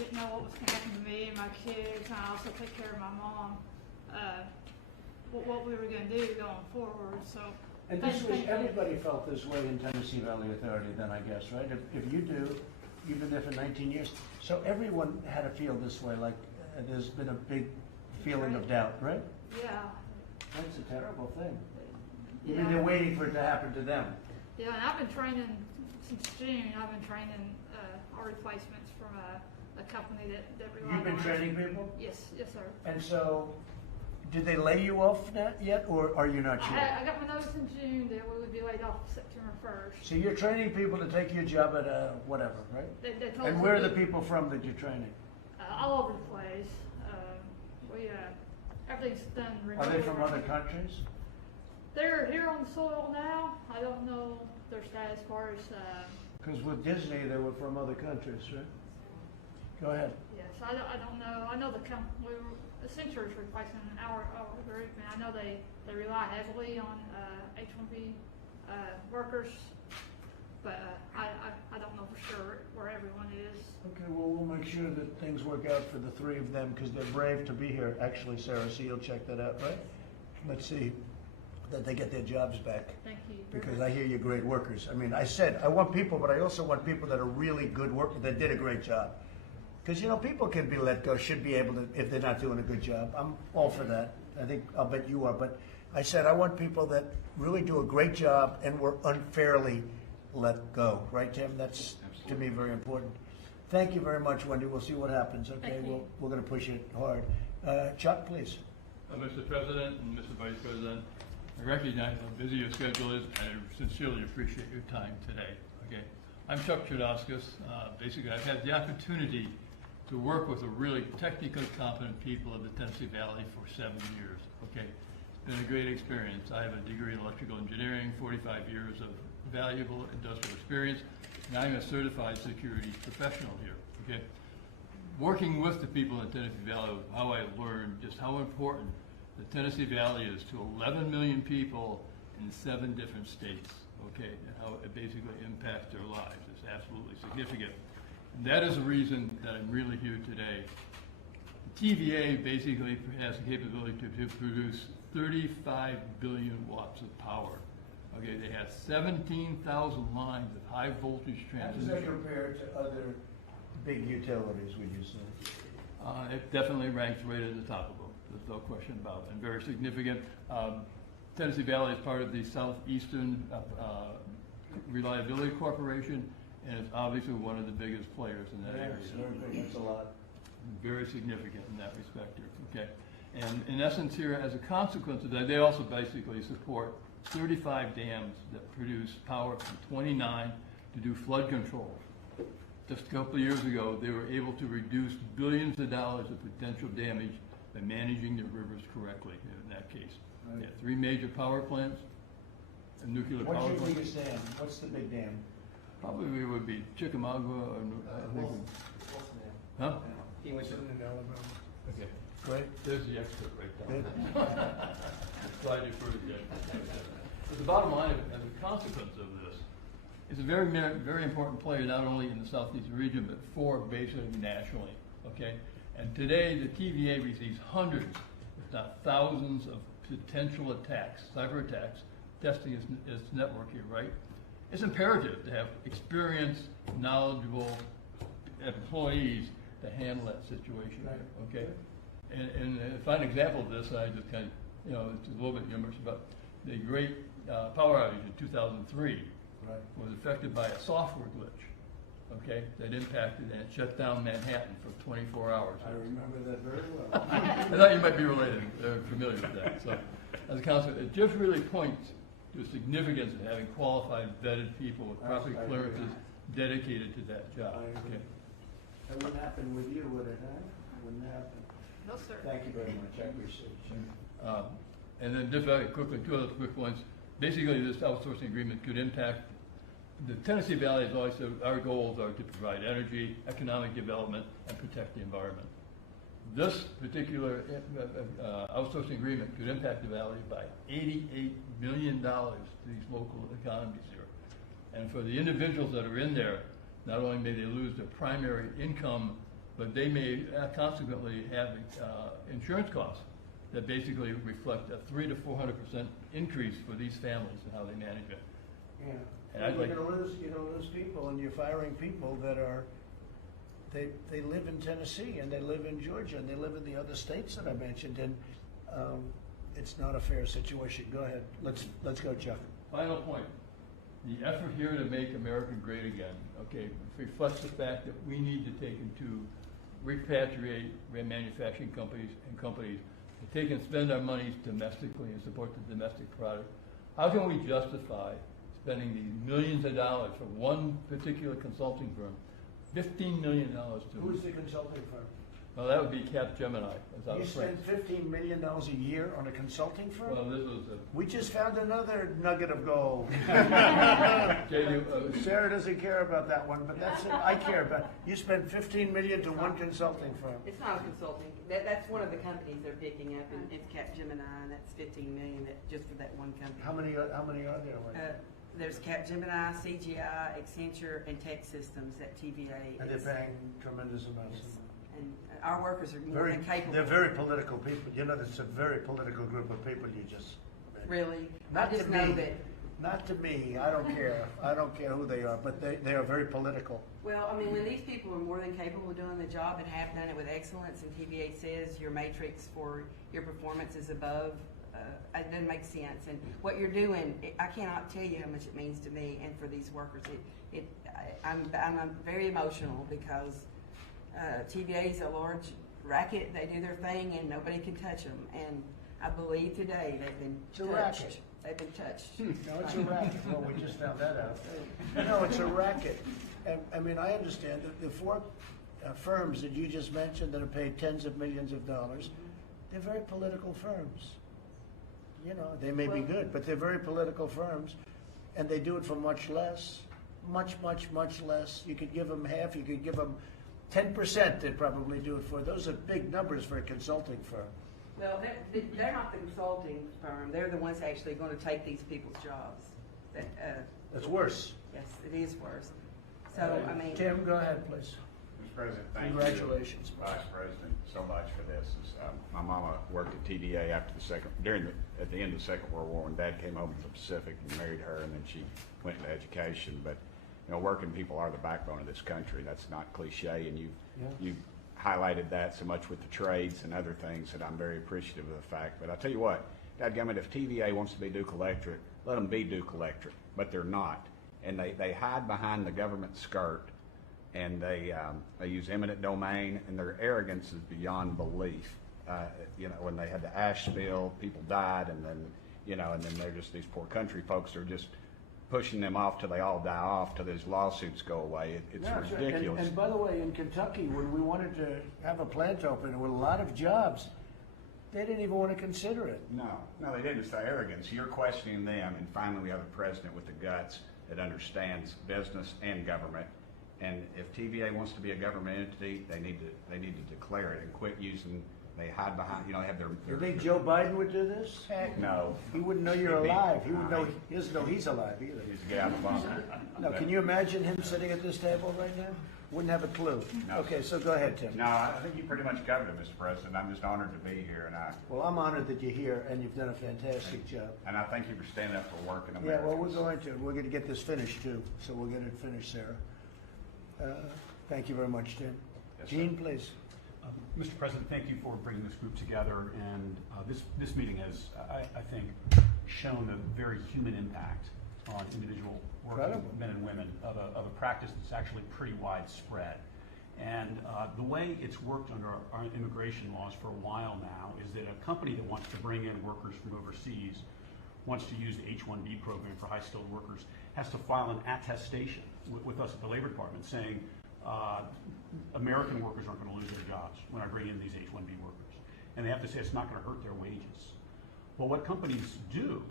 didn't know what was going to happen to me and my kids, and I also take care of my mom. What we were going to do going forward. So. And this was, everybody felt this way in Tennessee Valley Authority then, I guess, right? If you do, you've been there for 19 years. So everyone had to feel this way, like there's been a big feeling of doubt, right? Yeah. That's a terrible thing. I Yeah. mean, they're waiting for it to happen to them. Yeah, and I've been training since June. I've been training our replacements from a company that relied You've been on training us. people? Yes, yes, sir. And so, did they lay you off yet, or are you not sure? I got my notice in June that we would be laid off September 1st. So you're training people to take your job at whatever, right? They told And us where are that the people from that you're training? all over the place. Everything's done Are remotely. they from other countries? They're here on the soil now. I don't know their status as far as. Because with Disney, they were from other countries, right? Go ahead. Yes, I don't know. I know Accenture is replacing our group, and I know they rely heavily on H-1B workers, but I don't know for sure where everyone is. Okay, well, we'll make sure that things work out for the three of them because they're brave to be here. Actually, Sarah, so you'll check that out, right? Let's see that they get their jobs back. Thank you. very Because much. I hear you're great workers. I mean, I said I want people, but I also want people that are really good workers that did a great job. Because, you know, people can be let go, should be able to, if they're not doing a good job. I'm all for that. I'll bet you are. But I said I want people that really do a great job and were unfairly let go. Right, Tim? That's, to me, very important. Thank you very much, Wendy. We'll see what happens, okay? Thank you. We're going to push it hard. Chuck, please. Mr. President and Mr. Vice President, I recognize how busy your schedule is, and I sincerely appreciate your time today. Okay, I'm Chuck Chudovskis. Basically, I've had the opportunity to work with a really technically competent people of the Tennessee Valley for 7 years. Okay, it's been a great experience. I have a degree in electrical engineering, 45 years of valuable industrial experience, and I'm a certified security professional here. Okay, working with the people in the Tennessee Valley, how I learned just how important the Tennessee Valley is to 11 million people in 7 different states, okay, and how it basically impacts their lives. It's absolutely significant. And that is the reason that I'm really here today. The TVA basically has the capability to produce 35 billion watts of power. Okay, they have 17,000 lines of high voltage How does transmission. that compare to other big utilities, would you say? It definitely ranks right at the top of them. There's no question about it, and very significant. Tennessee Valley is part of the Southeastern Reliability Corporation, and it's obviously one of the biggest players in that area. Very big. That's a lot. Very significant in that respect here, okay? And in essence here, as a consequence of that, they also basically support 35 dams that produce power from 29 to do flood control. Just a couple of years ago, they were able to reduce billions of dollars of potential damage by managing the rivers correctly in that case. Right. Yeah, 3 major power plants, a nuclear What's power your plant. biggest dam? What's the big dam? Probably would be Chickamauga or, I think, huh? He went to Alabama. Okay. Right? There's the expert right Good. there. Glad you heard it. But the bottom line, as a consequence of this, it's a very important player not only in the Southeast region, but for basically nationally, okay? And today, the TVA receives hundreds, if not thousands, of potential attacks, cyber attacks, testing its network here, right? It's imperative to have experienced, knowledgeable employees to handle that situation, Right. okay? And a fine example of this, I just kind of, you know, it's a little bit humorous, but the great power outage in 2003 Right. was affected by a software glitch, okay, that impacted and shut down Manhattan for 24 hours. I remember that very well. I thought you might be related, familiar with that. So, as a consequence, it just really points to the significance of having qualified, vetted people with proper I agree. clearances dedicated to that job. I agree. Okay. That wouldn't happen with you, would it, huh? It wouldn't happen. No, sir. Thank you very much. I appreciate it. And then just very quickly, 2 other quick points. Basically, this outsourcing agreement could impact the Tennessee Valley. Has always said our goals are to provide energy, economic development, and protect the environment. This particular outsourcing agreement could impact the valley by $88 million to these local economies here. And for the individuals that are in there, not only may they lose their primary income but they may consequently have insurance costs that basically reflect a 300 to 400% increase for these families and how they manage it. Yeah. And I'd You're like- gonna lose people, and you're firing people that are, they live in Tennessee, and they live in Georgia, and they live in the other states that I mentioned, and, it's not a fair situation. Go ahead, let's go, Chuck. Final point. The effort here to make America great again, okay, reflects the fact that we need to take into repatriate manufacturing companies to take and spend our monies domestically and support the domestic product. How can we justify spending these millions of dollars for one particular consulting firm, $15 million Who's to, the consulting firm? well, that would be Capgemini, as I You was spend saying. $15 million a year on a consulting firm? Well, this was We just found another nugget of gold. Sarah doesn't care about that one, but that's it. I care about. You spend $15 million to one consulting firm. It's not a consulting, that's one of the companies they're picking up, and it's Capgemini, and that's 15 million just for that one company. How many are there? Like, There's Capgemini, CGI, Accenture, and Tech Systems at TVA. and they're is- paying tremendous amounts Yes. of money. And our workers are more than capable. They're very political people. You know, it's a very political group of people you just. Really? Not I just to know me. that, Not to me. I don't care. I don't care who they are, but they are very political. well, I mean, when these people are more than capable of doing the job and have done it with excellence, and TVA says your matrix for your performance is above, it doesn't make sense. And what you're doing, I cannot tell you how much it means to me and for these workers. I'm very emotional because TVA is a large racket. They do their thing and nobody can touch them. And I believe today they've been It's a touched. racket. They've been touched. No, it's a racket. Well, we just found that out. No, it's a racket. And, I mean, I understand that the four firms that you just mentioned that are paid tens of millions of dollars, they're very political firms. You know, they may be Well- good, but they're very political firms, and they do it for much less, much less. You could give them half, you could give them 10%, they'd probably do it for. Those are big numbers for a consulting firm. Well, they're not the consulting firm. They're the ones actually going to take these people's jobs. That's worse. Yes, it is worse. So, I mean, Tim, go ahead, please. Mr. President, thank you. Congratulations. Vice President, so much for this. My mama worked at TDA after at the end of the Second World War, when Dad came home from the Pacific and married her, and then she went into education. But, you know, working people are the backbone of this country. That's not cliche, and you've highlighted that so much with the trades and other things that I'm very appreciative of the fact. But I'll tell you what, dadgummit, if TVA wants to be Duke Electric, let them be Duke Electric, but they're not. And they hide behind the government skirt, and they use eminent domain, and their arrogance is beyond belief. You know, when they had the ash spill, people died, and then, you know, and then they're just, these poor country folks are just pushing them off till they all die off, till these lawsuits go away. It's No, sure. ridiculous. And by the way, in Kentucky, when we wanted to have a plant open with a lot of jobs, they didn't even want to consider it. No, they didn't. It's the arrogance. You're questioning them, and finally we have a president with the guts that understands business and government. And if TVA wants to be a government entity, they need to declare it and quit using. They hide behind. You know, they have You think Joe Biden would do this? Heck, No. He wouldn't know you're alive. He would know. He doesn't know he's alive either. He's a guy out of bunker. No, can you imagine him sitting at this table right now? Wouldn't have a clue. No. Okay, so go ahead, Tim. No, I think you pretty much covered it, Mr. President. I'm just honored to be here, Well, I'm honored that you're here, and you've done a fantastic job. I thank you for standing up for working Yeah, Americans. well, we're going to get this finished too, so we'll get it finished, Sarah. Thank you very much, Tim. Yes, sir. Gene, please. Mr. President, thank you for bringing this group together, and this meeting has, I think, shown a very human impact on individual working Incredible. men and women of a practice that's actually pretty widespread. And the way it's worked under our immigration laws for a while now is that a company that wants to bring in workers from overseas, wants to use the H-1B program for high-skilled workers, has to file an attestation with us at the Labor Department saying, American workers aren't going to lose their jobs when I bring in these H-1B workers. And they have to say it's not going to hurt their wages. Well, what companies do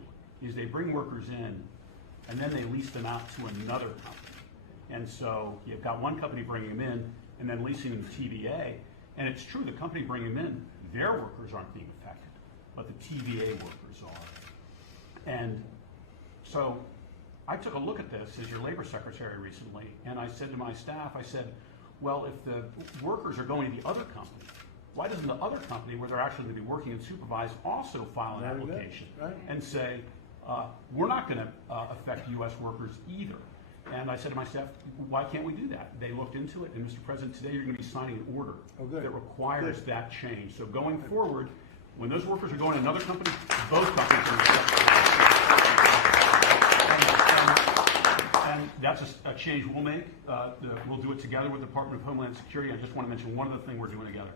is they bring workers in and then they lease them out to another company. And so you've got one company bringing them in and then leasing them to TVA. And it's true, the company bringing them in, their workers aren't being affected, but the TVA workers are. And so I took a look at this as your labor secretary recently, and I said to my staff, I said, Well, if the workers are going to the other company, why doesn't the other company, where they're actually going to be working and supervised, also file an Very good. application? Right. And say, we're not going to affect U.S. workers either. And I said to my staff, why can't we do that? They looked into it, and Mr. President, today you're going to be signing an order Oh, good. that requires Good. that change. So going forward, when those workers are going to another company, both companies are accept. And that's a change we'll make. We'll do it together with the Department of Homeland Security. I just want to mention one other thing we're doing together.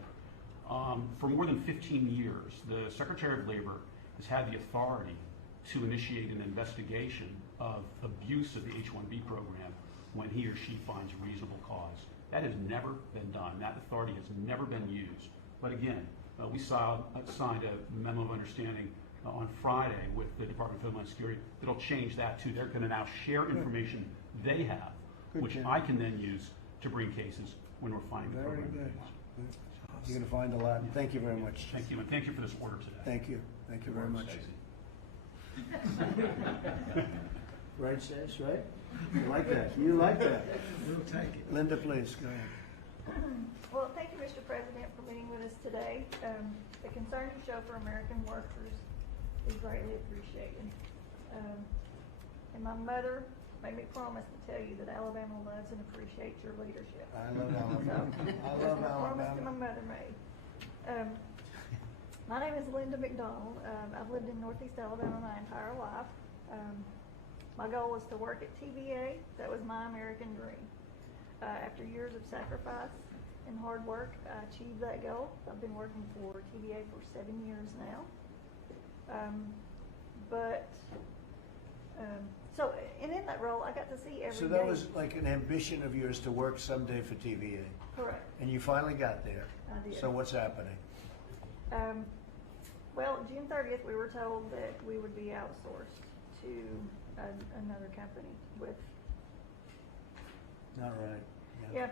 For more than 15 years, the Secretary of Labor has had the authority to initiate an investigation of abuse of the H-1B program when he or she finds reasonable cause. That has never been done. That authority has never been used. But again, we signed a memo of understanding on Friday with the Department of Homeland Security that'll change that too. They're going to now share information they have, Good, which Jim. I can then use to bring cases when we're finding the Very program. good. You're going to find a lot. Thank you very much. Thank you, and thank you for this order today. Thank you. Thank you very much. Right, Stace, right? You like that? You like that? We'll take it. Linda, please, go ahead. Well, thank you, Mr. President, for meeting with us today. The concern you show for American workers is greatly appreciated. And my mother made me promise to tell you that Alabama loves and appreciates your leadership. I love Alabama. I love That's a promise that my Alabama. mother made. My name is Linda McDonald. I've lived in Northeast Alabama my entire life. My goal was to work at TVA. That was my American dream. After years of sacrifice and hard work, I achieved that goal. I've been working for TVA for 7 years now. And in that role, I got to see every So day. that was like an ambition of yours to work someday for TVA, Correct. and you finally got there. I did. So what's happening? Well, June 30th, we were told that we would be outsourced to another company with, Not right. yeah.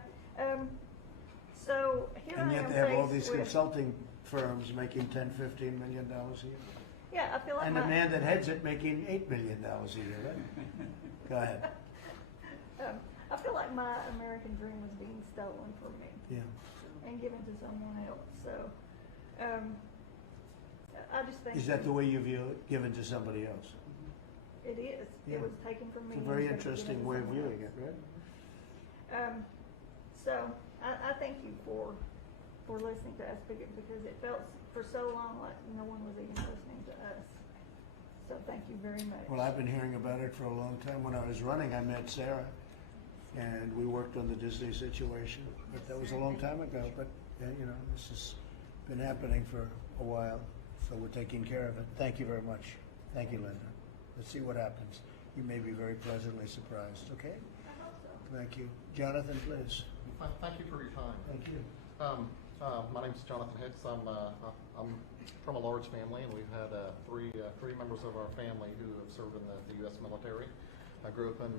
So here And I yet am they have all faced these with, consulting firms making $10, $15 million a year. yeah, I feel like And the man that heads it making $8 million a year, right? Go ahead. I feel like my American dream was being stolen from me Yeah. and given to someone else. So, I just think Is that the way you view it, given to somebody else? it is. Yeah. It was taken from me. It's a and very was given interesting to way of someone viewing else. it, right? So I thank you for listening to us because it felt for so long like no one was even listening to us. So thank you very much. Well, I've been hearing about it for a long time. When I was running, I met Sarah, and we worked on the Disney situation. But that was a long time ago. But you know, this has been happening for a while, so we're taking care of it. Thank you very much. Thank you, Linda. Let's see what happens. You may be very pleasantly surprised. Okay? I hope so. Thank you, Jonathan. Please. Thank you for your time. Thank you. My name's Jonathan Hicks. I'm from a large family, and we've had three members of our family who have served in the U.S. military. I grew up in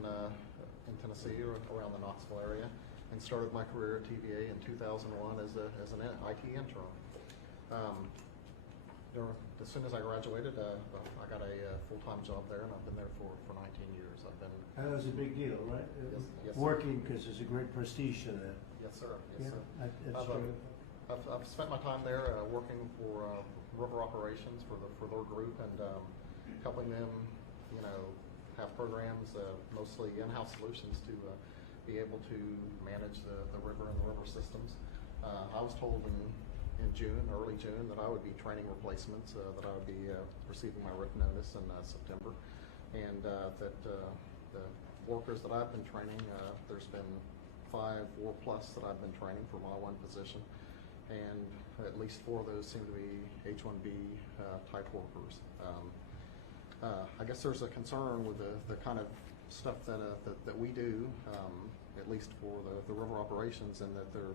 Tennessee, around the Knoxville area, and started my career at TVA in 2001 as an IT intern. As soon as I graduated, I got a full-time job there, and I've been there for 19 years. I've been That was a big deal, right? Yes, sir. Working, because there's a great prestige to that. yes, sir. Yeah, Yes, sir. that's I've, true. I've spent my time there working for river operations for their group and helping them, have programs, mostly in-house solutions to be able to manage the river and the river systems. I was told in early June, that I would be training replacements, that I would be receiving my written notice in September, and that the workers that I've been training, there's been 4+ that I've been training for my one position, and at least 4 of those seem to be H-1B type workers. I guess there's a concern with the kind of stuff that we do, at least for the river operations, and that they're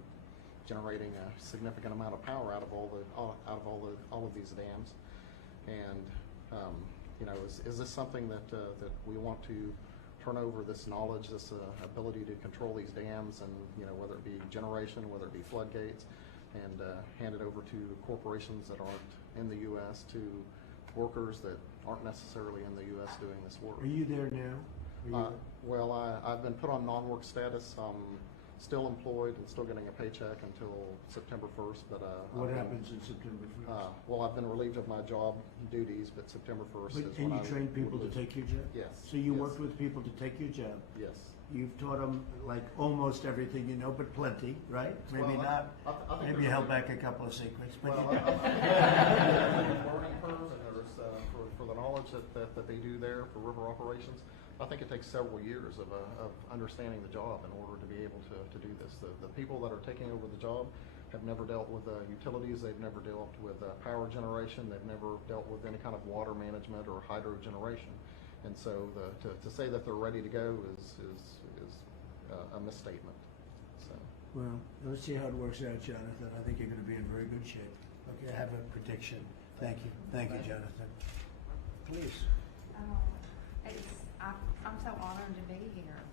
generating a significant amount of power out of all of these dams. And is this something that we want to turn over, this knowledge, this ability to control these dams, and whether it be generation, whether it be floodgates, and hand it over to corporations that aren't in the U.S., to workers that aren't necessarily in the U.S. doing this work? Are you there now? Are you Well, I've been put on non-work status still employed and still getting a paycheck until September 1st, but, What I've been- happens in September 1st? well, I've been relieved of my job duties, but September 1st But, is and when you I train would people to lose- take your job? Yes. So you yes, worked with people to take your job? Yes. You've taught them like almost everything you know, but plenty, right? Maybe Well, not. I think Maybe there's you held a- back a couple of secrets, but Well, you I think there's a learning curve, and there's, for the knowledge that they do there for river operations, I think it takes several years of understanding the job in order to be able to do this. The people that are taking over the job have never dealt with utilities, they've never dealt with power generation, they've never dealt with any kind of water management or hydro generation. And so to say that they're ready to go is a misstatement, so. well, let's see how it works out, Jonathan. I think you're gonna be in very good shape. Okay, I have a prediction. Thank you, Jonathan. Please. I'm so honored to be here.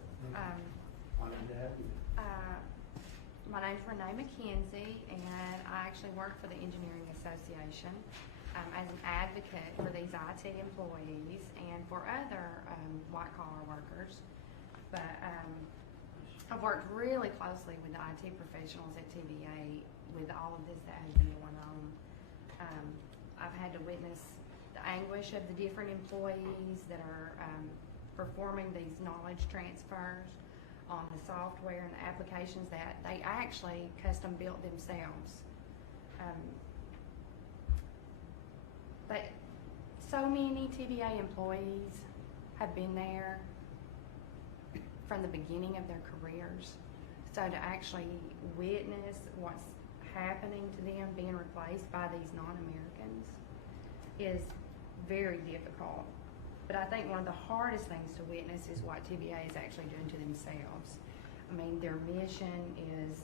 Honored to have you. My name's Renee McKenzie, and I actually work for the Engineering Association as an advocate for these IT employees and for other white-collar workers. But I've worked really closely with the IT professionals at TVA with all of this that has been going on. I've had to witness the anguish of the different employees that are performing these knowledge transfers on the software and the applications that they actually custom built themselves. But so many TVA employees have been there from the beginning of their careers. So to actually witness what's happening to them being replaced by these non-Americans is very difficult. But I think one of the hardest things to witness is what TVA is actually doing to themselves. I mean, their mission is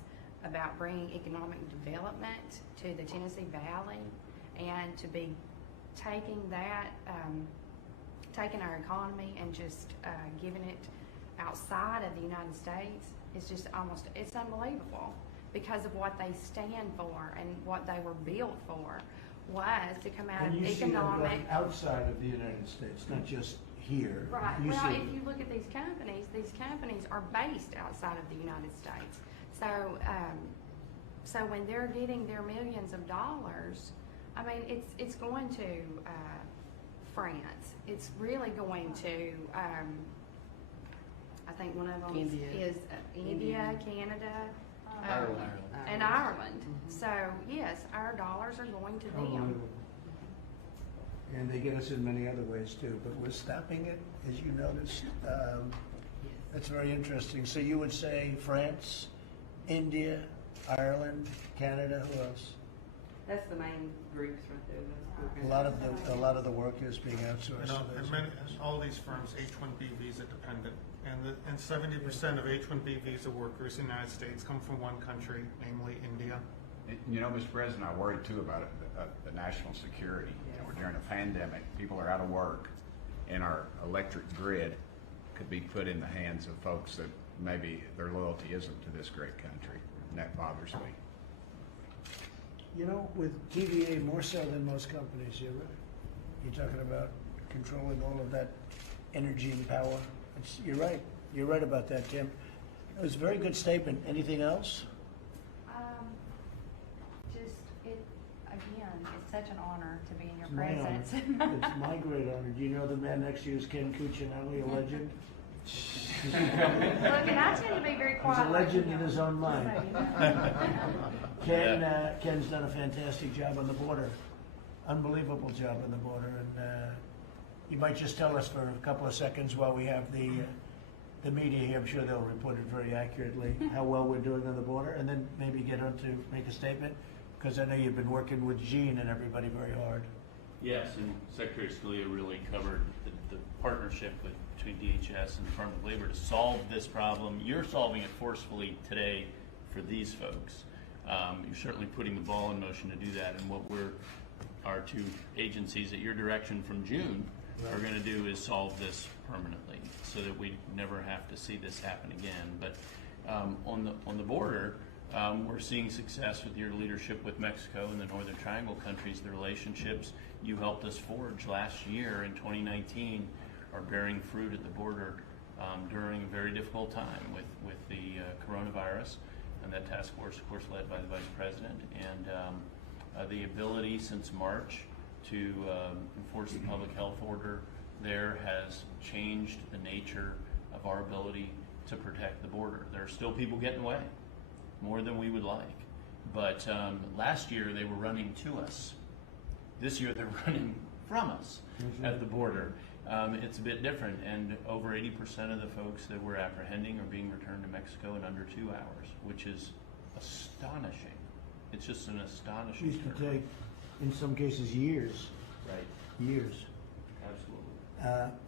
about bringing economic development to the Tennessee Valley, and to be taking that, taking our economy and just giving it outside of the United States is just almost, it's unbelievable because of what they stand for and what they were built for was to come out And of you see them economic. going outside of the United States, not just here. Right. You Well, see- if you look at these companies are based outside of the United States. So, so when they're getting their millions of dollars, I mean, it's going to France. It's really going to. I think one of them India. is India, Canada, Ireland. and Ireland. So yes, our dollars are going to them. Unbelievable. And they get us in many other ways too, but we're stopping it, as you noticed. That's very interesting. So you would say France, India, Ireland, Canada, who else? That's the main groups right there. A lot of the work is being outsourced. You know, to those and all these firms, H-1B visa dependent, and 70% of H-1B visa workers in the United States come from one country, namely India. You know, Mr. President, I worry too about it, the national security. You know, during a pandemic, people are out of work, and our electric grid could be put in the hands of folks that maybe their loyalty isn't to this great country, and that bothers me. You know, with TVA more so than most companies, you're talking about controlling all of that energy and power. You're right. You're right about that, Tim. It was a very good statement. Anything else? Just again, it's such an honor to be in your It's my honor. presence. It's my great honor. Do you know the man next to you is Ken Cuccinelli, a legend? Look, and I tend to be very He's quiet. a legend in his own mind. So, you know. Ken's done a fantastic job on the border. Unbelievable job on the border. And you might just tell us for a couple of seconds while we have the media here. I'm sure they'll report it very accurately, how well we're doing on the border, and then maybe get on to make a statement, because I know you've been working with Gene and everybody very hard. Yes, and Secretary Scalia really covered the partnership between DHS and the Department of Labor to solve this problem. You're solving it forcefully today for these folks. You're certainly putting the ball in motion to do that, and what our two agencies at your direction from June are going to do is solve this permanently, so that we never have to see this happen again. But on the border, we're seeing success with your leadership with Mexico and the Northern Triangle countries. The relationships you helped us forge last year in 2019 are bearing fruit at the border during a very difficult time with the coronavirus, and that task force, of course, led by the Vice President, and the ability since March to enforce the public health order there has changed the nature of our ability to protect the border. There are still people getting away, more than we would like. But last year they were running to us. This year they're running from us at the border. It's a bit different, and over 80% of the folks that we're apprehending are being returned to Mexico in under 2 hours, which is astonishing. It's just an It astonishing used to turnaround. take, in some cases, years, Right, years. absolutely.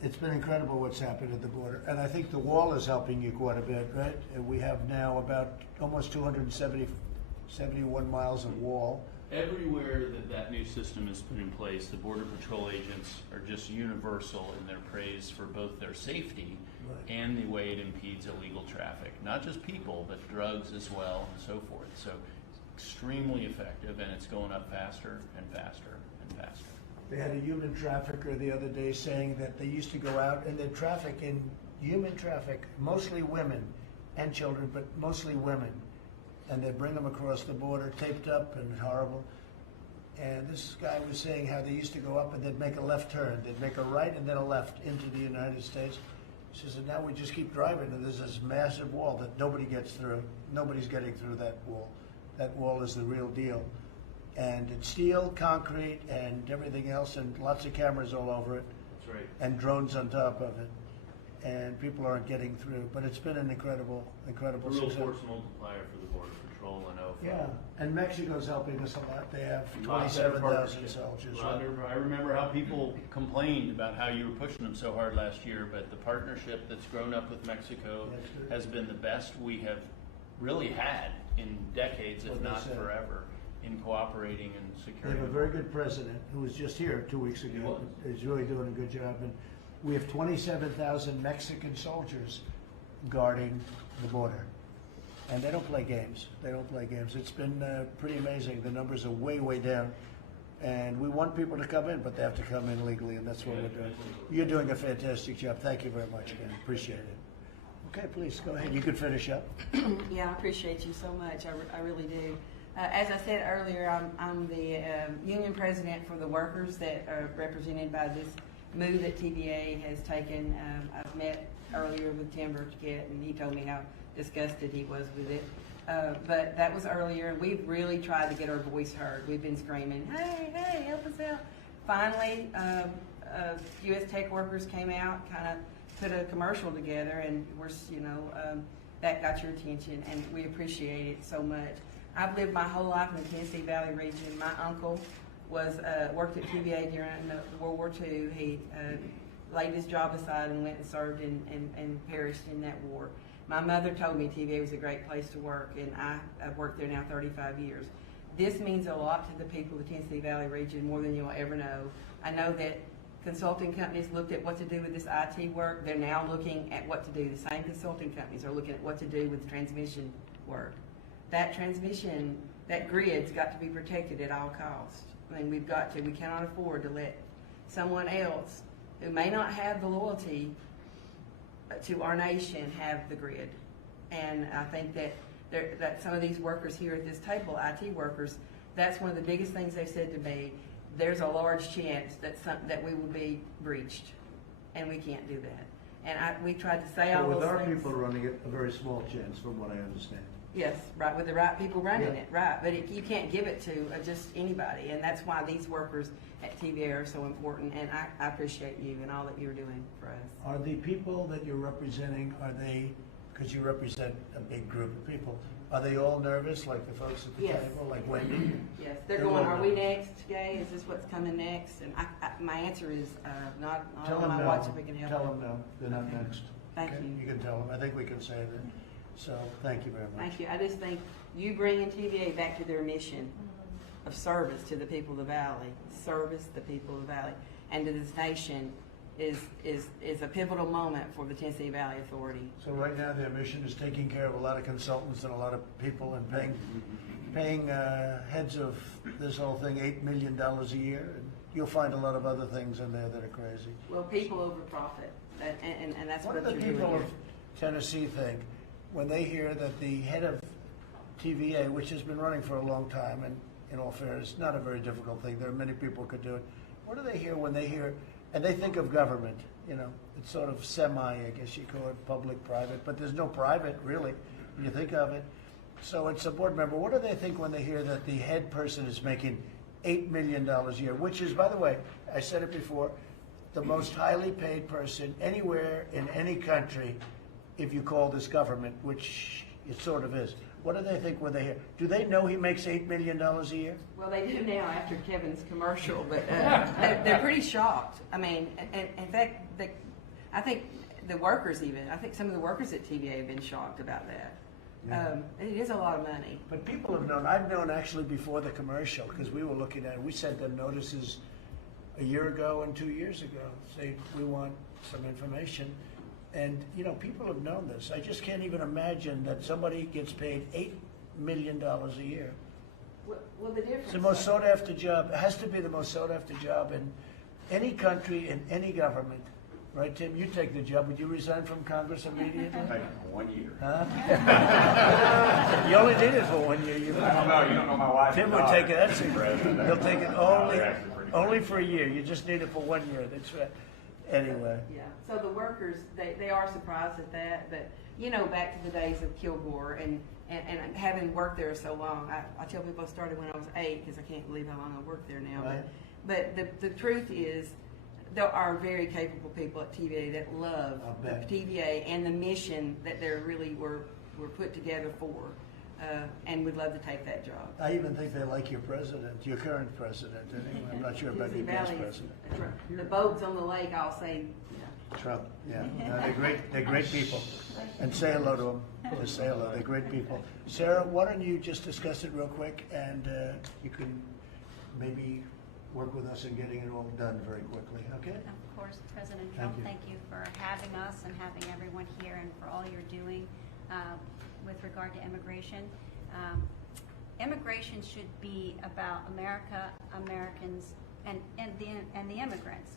It's been incredible what's happened at the border, and I think the wall is helping you quite a bit, right? We have now about almost 71 miles of wall. Everywhere that new system is put in place, the Border Patrol agents are just universal in their praise for both their safety Right. and the way it impedes illegal traffic. Not just people, but drugs as well, and so forth. So extremely effective, and it's going up faster and faster and faster. They had a human trafficker the other day saying that they used to go out and they'd traffic in human traffic, mostly women and children, but mostly women. And they'd bring them across the border, taped up and horrible. And this guy was saying how they used to go up and they'd make a left turn. They'd make a right and then a left into the United States. She said, now we just keep driving and there's this massive wall that nobody gets through. Nobody's getting through that wall. That wall is the real deal. And it's steel, concrete, and everything else, and lots of cameras all over it, That's right. and drones on top of it. And people aren't getting through, but it's been an incredible A real success. force multiplier for the Border Patrol and OFA. Yeah, and Mexico's helping us a lot. They have Lots of 27,000 partnership. soldiers. I remember how people complained about how you were pushing them so hard last year, but the partnership that's grown up with Mexico That's good. has been the best we have really had in decades, if What they not said. forever, in cooperating and They securing. have a very good president who was just here 2 weeks He ago. was. He's really doing a good job. And we have 27,000 Mexican soldiers guarding the border. And they don't play games. They don't play games. It's been pretty amazing. The numbers are way, way down. And we want people to come in, but they have to come in legally, and that's what we're doing. You're doing a fantastic job. Thank you very much, again. Appreciate it. Okay, please, go ahead. You can finish up. Yeah, I appreciate you so much. I really do. As I said earlier, I'm the union president for the workers that are represented by this move that TBA has taken. I've met earlier with Tim Burchett, and he told me how disgusted he was with it. But that was earlier, and we've really tried to get our voice heard. We've been screaming, hey, hey, help us out. Finally, U.S. Tech workers came out, kind of put a commercial together, and that got your attention, and we appreciate it so much. I've lived my whole life in the Tennessee Valley region. My uncle worked at TVA during World War II. He laid his job aside and went and served and perished in that war. My mother told me TVA was a great place to work, and I've worked there now 35 years. This means a lot to the people of the Tennessee Valley region, more than you'll ever know. I know that consulting companies looked at what to do with this IT work. They're now looking at what to do. The same consulting companies are looking at what to do with transmission work. That transmission, that grid's got to be protected at all costs. I mean, we cannot afford to let someone else who may not have the loyalty to our nation have the grid. And I think that some of these workers here at this table, IT workers, that's one of the biggest things they've said to me. There's a large chance that we will be breached, and we can't do that. And we tried to say all But those with our things. people running it, a very small chance, from what I understand. Yes, right, with the right people running Yeah. it, right. But you can't give it to just anybody, and that's why these workers at TVA are so important, and I appreciate you and all that you're doing for us. Are the people that you're representing, because you represent a big group of people, are they all nervous, like the folks at the Yes. table, like Wendy? Yes, they're They're going, all are we nervous. next, Gay? Is this what's coming next? And my answer is not Tell on them my no. watch if we can help Tell them. them no, they're not Okay. next. Thank Okay? you. You can tell them. I think we can say that. So, thank you very much. Thank you. I just think you bringing TVA back to their mission of service to the people of the Valley, service the people of the Valley, and to this nation is a pivotal moment for the Tennessee Valley Authority. So right now, their mission is taking care of a lot of consultants and a lot of people and paying heads of this whole thing $8 million a year. you'll find a lot of other things in there that are crazy. Well, people over profit, and that's What what do you're the doing people here. of Tennessee think when they hear that the head of TVA, which has been running for a long time, and in all fairness, not a very difficult thing, there are many people who could do it. What do they hear when they hear, and they think of government, you know, it's sort of semi, I guess you call it, public, private, but there's no private, really, when you think of it. So it's a board member. What do they think when they hear that the head person is making $8 million a year, which is, by the way, I said it before, the most highly paid person anywhere in any country, if you call this government, which it sort of is. What do they think when they hear? Do they know he makes $8 million a year? Well, they do now after Kevin's commercial, but they're pretty shocked. I mean, and in fact, I think the workers even, I think some of the workers at TVA have been shocked about that. Yeah. It is a lot of money. But people have known, I've known actually before the commercial, because we were looking at it, we sent them notices a year ago and 2 years ago, saying we want some information. And, you know, people have known this. I just can't even imagine that somebody gets paid $8 million a year. Well, the difference. It's the most sought after job, it has to be the most sought after job in any country, in any government. Right, Tim? You take the job. Would you resign from Congress immediately? Take it for 1 year. Huh? You only did it for 1 year. I don't know, you don't know my wife. Tim and would daughter, take it, that's Mr. President. it. He'll take it No, they're actually pretty only good. for a year. You just need it for 1 year. That's right. Anyway. Yeah, so the workers, they are surprised at that, but, you know, back to the days of Kilgore and having worked there so long, I tell people I started when I was 8, because I can't believe how long I've worked there now. Right. But the truth is, there are very capable people at TVA that love I'll the bet. TVA and the mission that they're really were put together for, and would love to take that job. I even think they like your president, your current president. Anyway, I'm not sure about Dizzy your past Valley is- president. The boats on the lake, I'll say, yeah. Trump, yeah. No, they're great. They're great people. And say hello to them. Just say hello. They're great people. Sarah, why don't you just discuss it real quick, and you can maybe work with us in getting it all done very quickly, okay? Of course, President Thank Trump, you. thank you for having us and having everyone here and for all you're doing with regard to immigration. Immigration should be about America, Americans, and the immigrants.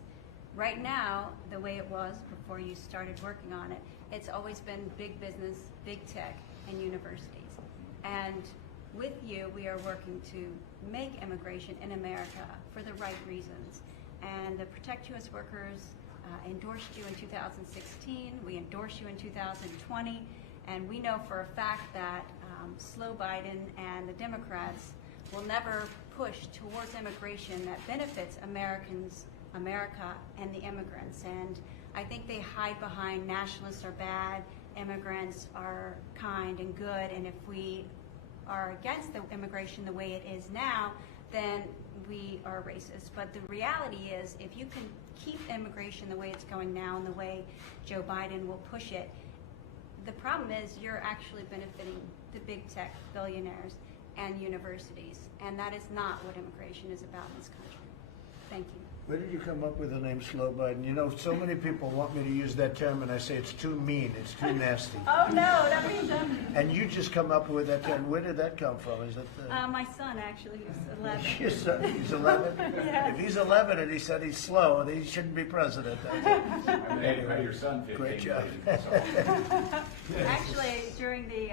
Right now, the way it was before you started working on it, it's always been big business, big tech, and universities. And with you, we are working to make immigration in America for the right reasons. And the Protect U.S. Workers endorsed you in 2016. We endorsed you in 2020. And we know for a fact that slow Biden and the Democrats will never push towards immigration that benefits Americans, America, and the immigrants. And I think they hide behind nationalists are bad, immigrants are kind and good, and if we are against the immigration the way it is now, then we are racist. But the reality is, if you can keep immigration the way it's going now and the way Joe Biden will push it, the problem is you're actually benefiting the big tech billionaires and universities, and that is not what immigration is about in this country. Thank you. Where did you come up with the name Slow Biden? You know, so many people want me to use that term, and I say it's too mean, it's too nasty. Oh, no, that means And you just come up with that term. Where did that come from? Is it my son, actually, who's 11. your son? He's 11? Yes. If he's 11 and he said he's slow, then he shouldn't be president. And they pay your son 15 Great job. million, so. Actually, during the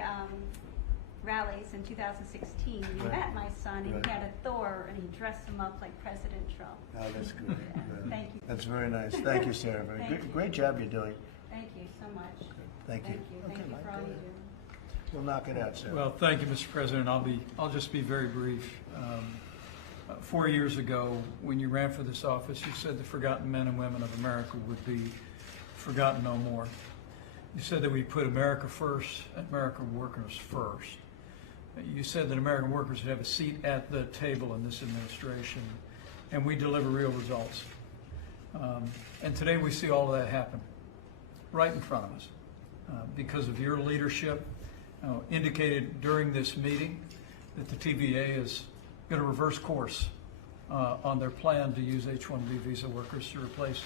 rallies in 2016, you Right. met my son, and Right. he had a Thor, and he dressed him up like President Trump. Oh, that's good. Good. Thank you. That's very nice. Thank you, Sarah. Very Thank good. you. Great job you're doing. Thank you so much. Thank you. Thank Okay, you Mike, for all go you ahead. do. We'll knock it out, Sarah. Well, thank you, Mr. President. I'll just be very brief. 4 years ago, when you ran for this office, you said the forgotten men and women of America would be forgotten no more. You said that we put America first, American workers first. You said that American workers would have a seat at the table in this administration, and we deliver real results. And today we see all of that happen right in front of us because of your leadership. Indicated during this meeting that the TVA is going to reverse course on their plan to use H-1B visa workers to replace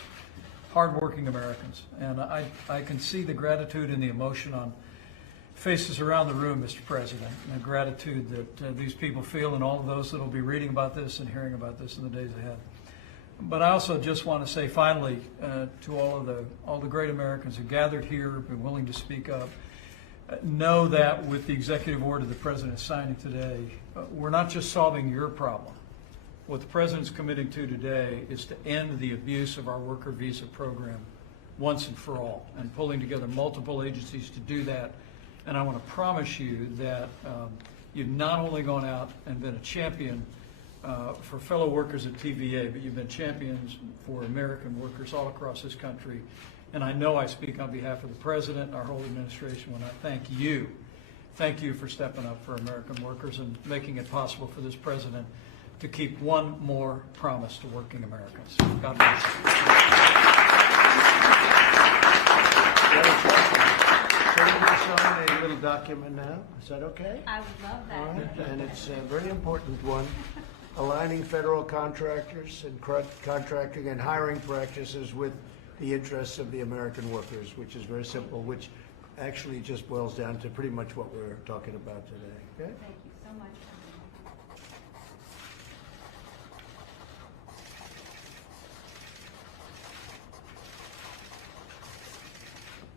hardworking Americans. And I can see the gratitude and the emotion on faces around the room, Mr. President, and the gratitude that these people feel, and all of those that will be reading about this and hearing about this in the days ahead. But I also just want to say finally to all the great Americans who gathered here, been willing to speak up, know that with the executive order the President is signing today, we're not just solving your problem. What the President's committing to today is to end the abuse of our worker visa program once and for all, and pulling together multiple agencies to do that. And I want to promise you that you've not only gone out and been a champion for fellow workers at TVA, but you've been champions for American workers all across this country. And I know I speak on behalf of the President and our whole administration when I thank you. Thank you for stepping up for American workers and making it possible for this President to keep one more promise to working Americans. God bless you. So we're going to sign a little document now. Is that okay? I would love that. All right, and it's a very important one, aligning federal contractors and contracting and hiring practices with the interests of the American workers, which is very simple, which actually just boils down to pretty much what we're talking about today. Okay? Thank you so much.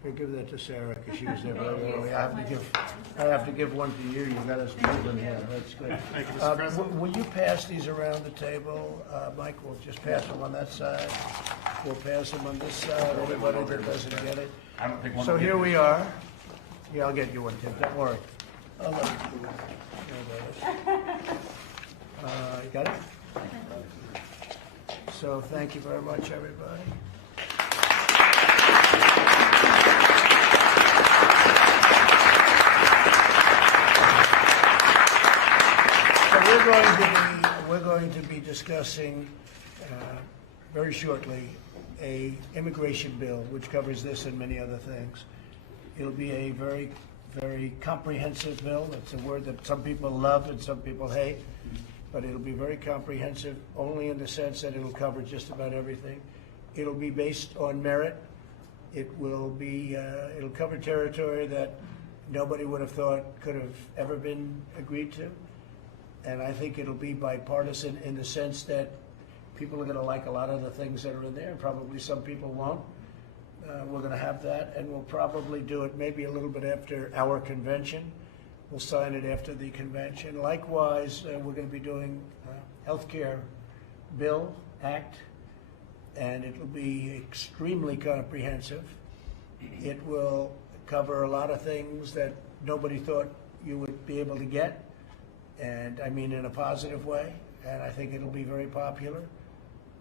We'll give that to Sarah because she was there very early. I have to give one to you. You got us moving here. That's good. Thank you, Mr. President. Will you pass these around the table, Mike? We'll just pass them on that side. We'll pass them on this side. Anybody that doesn't get it. I don't think one. So here we are. Yeah, I'll get you one, Tim. Don't worry. I'll let you. You got it? So thank you very much, everybody. We're going to be discussing very shortly a immigration bill which covers this and many other things. It'll be a very, very comprehensive bill. It's a word that some people love and some people hate, but it'll be very comprehensive only in the sense that it'll cover just about everything. It'll be based on merit. It'll cover territory that nobody would have thought could have ever been agreed to. And I think it'll be bipartisan in the sense that people are going to like a lot of the things that are in there, and probably some people won't. We're going to have that, and we'll probably do it maybe a little bit after our convention. We'll sign it after the convention. Likewise, we're going to be doing healthcare bill, act, and it will be extremely comprehensive. It will cover a lot of things that nobody thought you would be able to get. And I mean in a positive way, and I think it'll be very popular,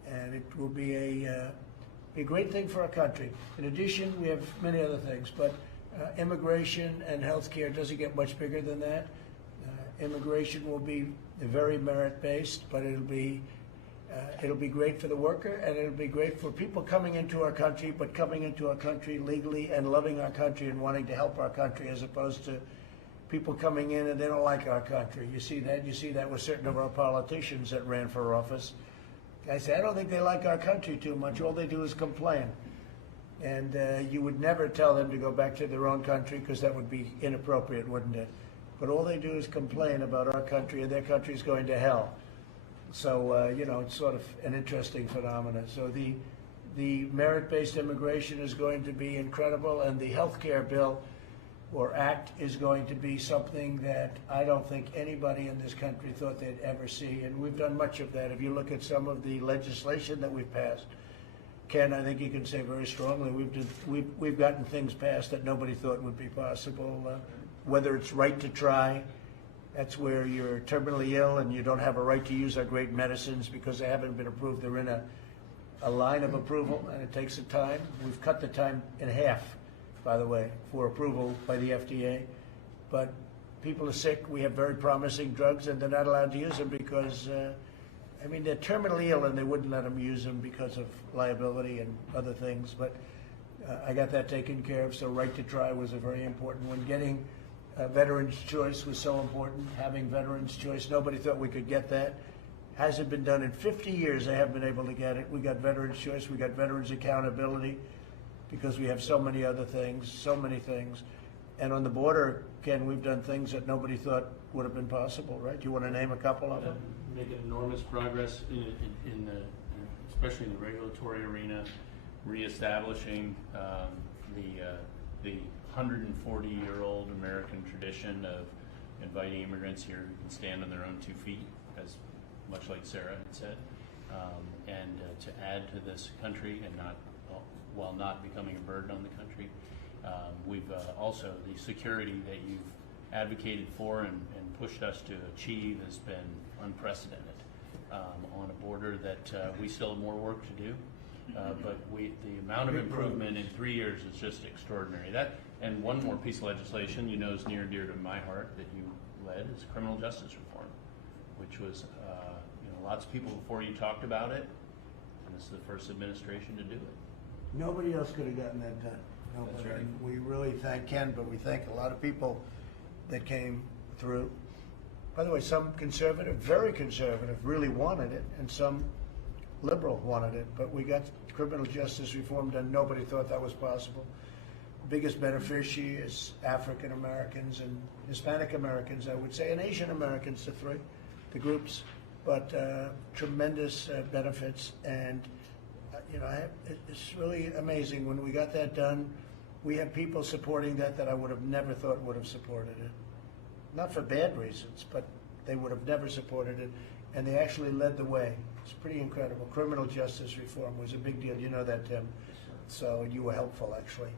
and it will be a great thing for our country. In addition, we have many other things, but immigration and healthcare doesn't get much bigger than that. Immigration will be very merit-based, but it'll be great for the worker, and it'll be great for people coming into our country, but coming into our country legally and loving our country and wanting to help our country, as opposed to people coming in and they don't like our country. You see that? You see that with certain of our politicians that ran for office. I say, I don't think they like our country too much. All they do is complain. And you would never tell them to go back to their own country because that would be inappropriate, wouldn't it? But all they do is complain about our country, and their country's going to hell. So, it's sort of an interesting phenomenon. So the merit-based immigration is going to be incredible, and the health care bill or act is going to be something that I don't think anybody in this country thought they'd ever see. And we've done much of that. If you look at some of the legislation that we've passed, Ken, I think you can say very strongly, we've gotten things passed that nobody thought would be possible. Whether it's right to try, that's where you're terminally ill and you don't have a right to use our great medicines because they haven't been approved. They're in a line of approval, and it takes a time. We've cut the time in half, by the way, for approval by the FDA. But people are sick. We have very promising drugs, and they're not allowed to use them because, they're terminally ill, and they wouldn't let them use them because of liability and other things. But I got that taken care of, so right to try was a very important one. Getting Veterans Choice was so important, having Veterans Choice. Nobody thought we could get that. Hasn't been done in 50 years. They haven't been able to get it. We got Veterans Choice. We got Veterans Accountability, because we have so many other things, so many things. And on the border, Ken, we've done things that nobody thought would have been possible, right? Do you want to name a couple of them? Making enormous progress in especially in the regulatory arena, reestablishing the 140-year-old American tradition of inviting immigrants here who can stand on their own 2 feet, as much like Sarah had said, and to add to this country and not, while not becoming a burden on the country. We've also, the security that you've advocated for and pushed us to achieve has been unprecedented on a border that we still have more work to do. But the amount of improvement in 3 years is just extraordinary. That, and one more piece of legislation you know is near and dear to my heart that you led is criminal justice reform, which was lots of people before you talked about it, and this is the first administration to do it. Nobody else could have gotten that done. Nobody. That's right. We really thank Ken, but we thank a lot of people that came through. By the way, some conservative, very conservative, really wanted it, and some liberal wanted it, but we got criminal justice reform done. Nobody thought that was possible. Biggest beneficiary is African Americans and Hispanic Americans, I would say, and Asian Americans, the groups, but tremendous benefits. And it's really amazing. When we got that done, we have people supporting that I would have never thought would have supported it. Not for bad reasons, but they would have never supported it, and they actually led the way. It's pretty incredible. Criminal justice reform was a big deal. You know that, Tim. So you were helpful, actually,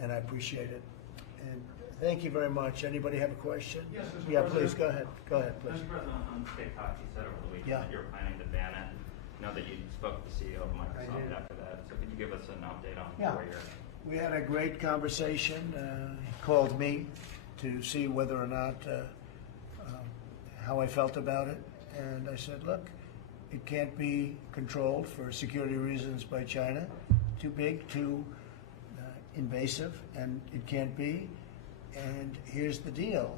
and I appreciate it. And thank you very much. Anybody have a question? Yes, Mr. Yeah, President. please, go ahead. Go ahead, please. Mr. President, on TikTok, you said over the weekend Yeah. that you were planning to ban it. I know that you spoke to the CEO of I Microsoft did. after that. So could you give us an update on Yeah. where you're? We had a great conversation. He called me to see whether or not how I felt about it, and I said, look, it can't be controlled for security reasons by China. Too big, too invasive, and it can't be. And here's the deal.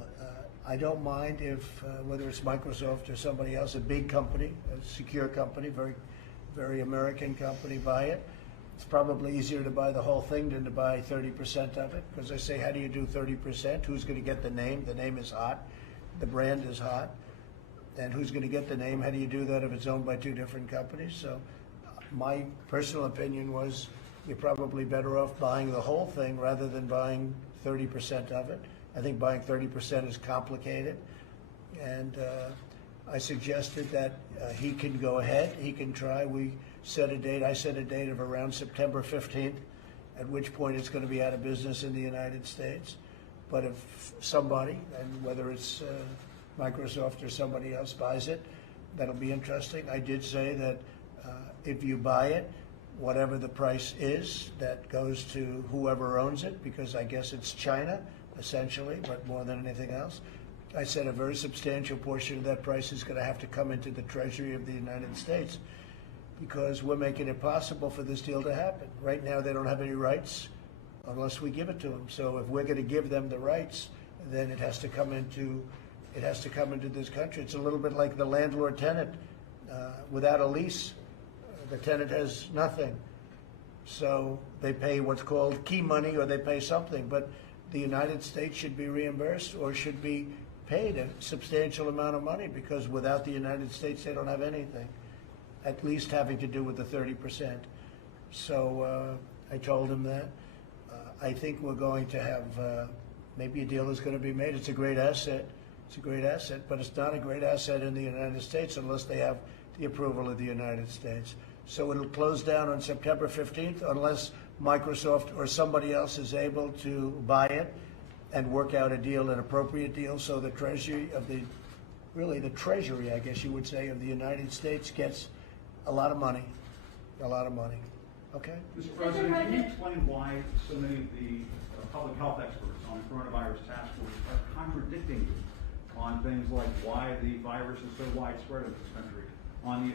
I don't mind if, whether it's Microsoft or somebody else, a big company, a secure company, very, very American company, buy it. It's probably easier to buy the whole thing than to buy 30% of it, because I say, how do you do 30%? Who's going to get the name? The name is hot. The brand is hot. And who's going to get the name? How do you do that if it's owned by two different companies? So my personal opinion was you're probably better off buying the whole thing rather than buying 30% of it. I think buying 30% is complicated. And I suggested that he can go ahead, he can try. We set a date, I set a date of around September 15th, at which point it's going to be out of business in the United States. But if somebody, and whether it's Microsoft or somebody else buys it, that'll be interesting. I did say that if you buy it, whatever the price is, that goes to whoever owns it, because I guess it's China, essentially, but more than anything else. I said a very substantial portion of that price is going to have to come into the Treasury of the United States, because we're making it possible for this deal to happen. Right now, they don't have any rights unless we give it to them. So if we're going to give them the rights, then it has to come into this country. It's a little bit like the landlord-tenant. Without a lease, the tenant has nothing. So they pay what's called key money, or they pay something. But the United States should be reimbursed or should be paid a substantial amount of money, because without the United States, they don't have anything, at least having to do with the 30%. So I told him that. I think we're going to have, maybe a deal is going to be made. It's a great asset. It's a great asset, but it's not a great asset in the United States unless they have the approval of the United States. So it'll close down on September 15th unless Microsoft or somebody else is able to buy it and work out a deal, an appropriate deal, so the Treasury of the Treasury, I guess you would say, of the United States gets a lot of money, Okay? Mr. President, can you explain why so many of the public health experts on the coronavirus task force are contradicting you on things like why the virus is so widespread in this country, on the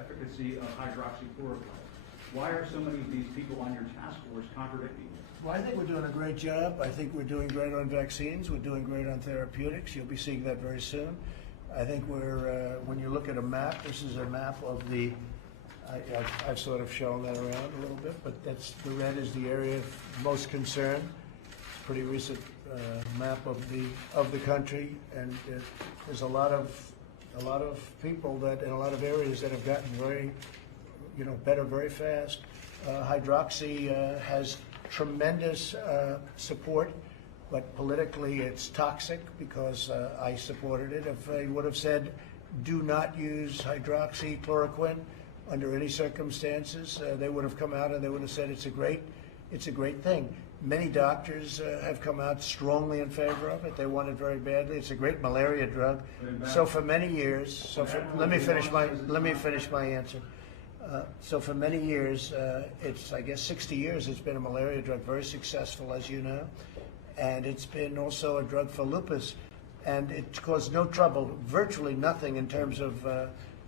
efficacy of hydroxychloroquine? Why are so many of these people on your task force contradicting you? Well, I think we're doing a great job. I think we're doing great on vaccines. We're doing great on therapeutics. You'll be seeing that very soon. I think we're, when you look at a map, this is a map of the, I've sort of shown that around a little bit, but that's, the red is the area of most concern. Pretty recent map of the country, and there's a lot of people that in a lot of areas that have gotten very better very fast. Hydroxy has tremendous support, but politically it's toxic because I supported it. If I would have said, do not use hydroxychloroquine under any circumstances, they would have come out and they would have said it's a great thing. Many doctors have come out strongly in favor of it. They want it very badly. It's a great malaria drug. So for many years, let me finish my answer. So for many years, it's, I guess, 60 years, it's been a malaria drug, very successful, as you know. And it's been also a drug for lupus. And it caused no trouble, virtually nothing in terms of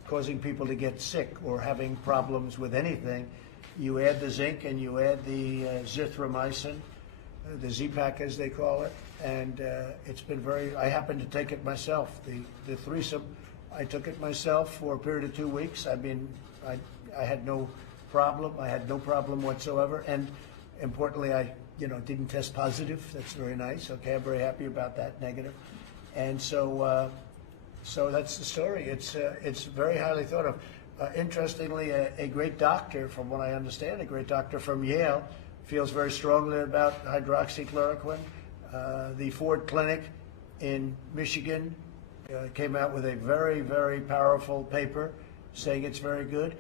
causing people to get sick or having problems with anything. You add the zinc and you add the zithromycin, the Z-Pak as they call it, and it's been I happen to take it myself. The threesome, I took it myself for a period of 2 weeks. I mean, I had no problem. I had no problem whatsoever, and importantly, I didn't test positive. That's very nice. Okay, I'm very happy about that. Negative, and so that's the story. It's very highly thought of. Interestingly, a great doctor, from what I understand, a great doctor from Yale, feels very strongly about hydroxychloroquine. The Ford Clinic in Michigan came out with a very, very powerful paper saying it's very good.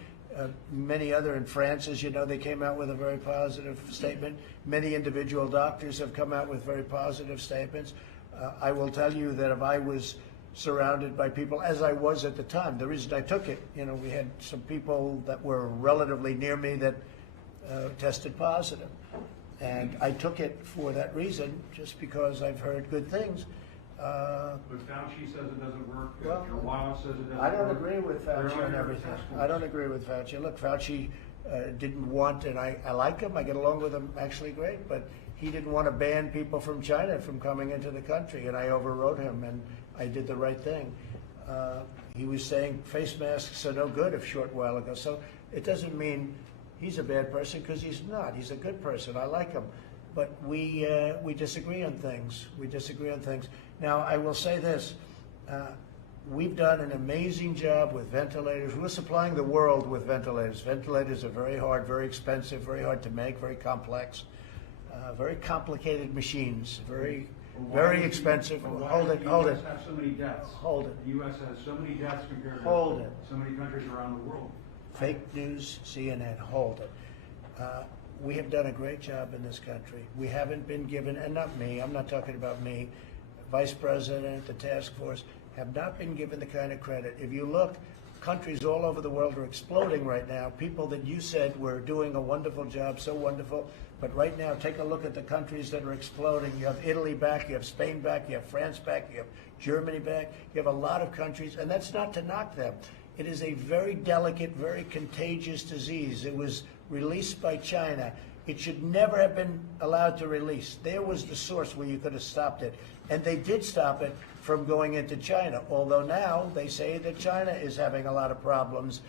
Many other in France, as you know, they came out with a very positive statement. Many individual doctors have come out with very positive statements. I will tell you that if I was surrounded by people, as I was at the time, the reason I took it, we had some people that were relatively near me that tested positive. And I took it for that reason, just because I've heard good things. But Fauci says it doesn't work. Well, Your Wild says it doesn't work. I don't agree with Fauci on everything. I don't agree with Fauci. Look, Fauci didn't want, and I like him, I get along with him actually great, but he didn't want to ban people from China from coming into the country, and I overrode him, and I did the right thing. He was saying face masks are no good a short while ago, so it doesn't mean he's a bad person, because he's not. He's a good person. I like him. But we disagree on things. We disagree on things. Now, I will say this. We've done an amazing job with ventilators. We're supplying the world with ventilators. Ventilators are very hard, very expensive, very hard to make, very complex, very complicated machines, very expensive. Hold it. The U.S. have so many deaths. Hold it. The U.S. has so many deaths compared to so many countries around the world. Fake news, CNN, hold it. We have done a great job in this country. We haven't been given, and not me, I'm not talking about me, Vice President, the task force, have not been given the kind of credit. If you look, countries all over the world are exploding right now. People that you said were doing a wonderful job, so wonderful, but right now, take a look at the countries that are exploding. You have Italy back, you have Spain back, you have France back, you have Germany back. You have a lot of countries, and that's not to knock them. It is a very delicate, very contagious disease. It was released by China. It should never have been allowed to release. There was the source where you could have stopped it. And they did stop it from going into China, although now they say that China is having a lot of problems.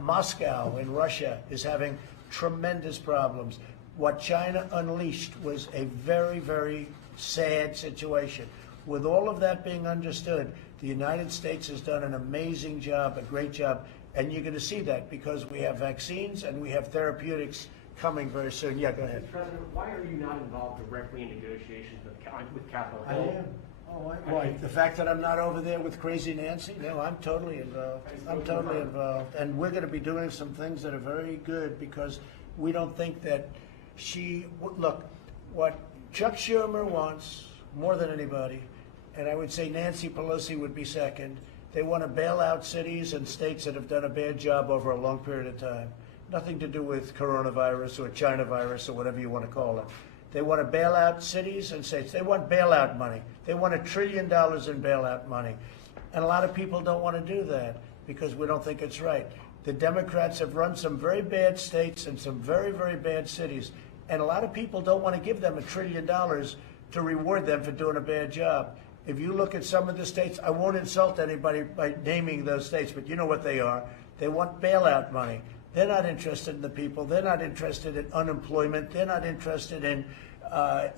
Moscow in Russia is having tremendous problems. What China unleashed was a very, very sad situation. With all of that being understood, the United States has done an amazing job, a great job, and you're going to see that because we have vaccines and we have therapeutics coming very soon. Yeah, go ahead. Mr. President, why are you not involved directly in negotiations with Capitol I Hill? am. Oh, why? The fact that I'm not over there with Crazy Nancy? No, I'm totally involved. I'm totally involved. And we're going to be doing some things that are very good because we don't think that look, what Chuck Schumer wants more than anybody, and I would say Nancy Pelosi would be second, they want to bail out cities and states that have done a bad job over a long period of time. Nothing to do with coronavirus or China virus or whatever you want to call it. They want to bail out cities and states. They want bailout money. They want $1 trillion in bailout money. And a lot of people don't want to do that because we don't think it's right. The Democrats have run some very bad states and some very, very bad cities. And a lot of people don't want to give them $1 trillion to reward them for doing a bad job. If you look at some of the states, I won't insult anybody by naming those states, but you know what they are. They want bailout money. They're not interested in the people. They're not interested in unemployment. They're not interested in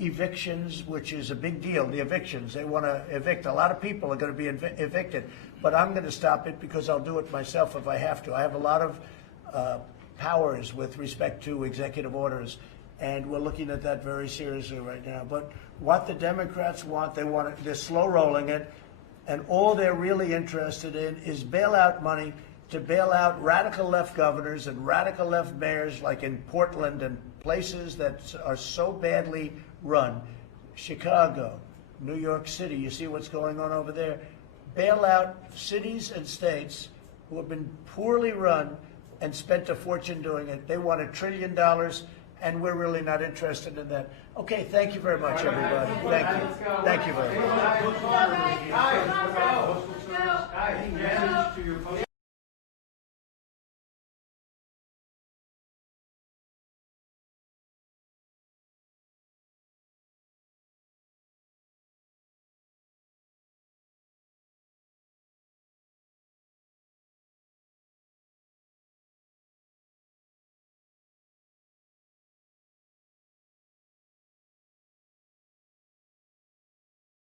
evictions, which is a big deal, the evictions. They want to evict. A lot of people are going to be evicted. But I'm going to stop it because I'll do it myself if I have to. I have a lot of powers with respect to executive orders. And we're looking at that very seriously right now. But what the Democrats want, they're slow rolling it. And all they're really interested in is bailout money to bail out radical left governors and radical left mayors like in Portland and places that are so badly run. Chicago, New York City, you see what's going on over there. Bail out cities and states who have been poorly run and spent a fortune doing it. They want $1 trillion, and we're really not interested in that. Okay, thank you very much, everybody. Thank you. Thank you very much.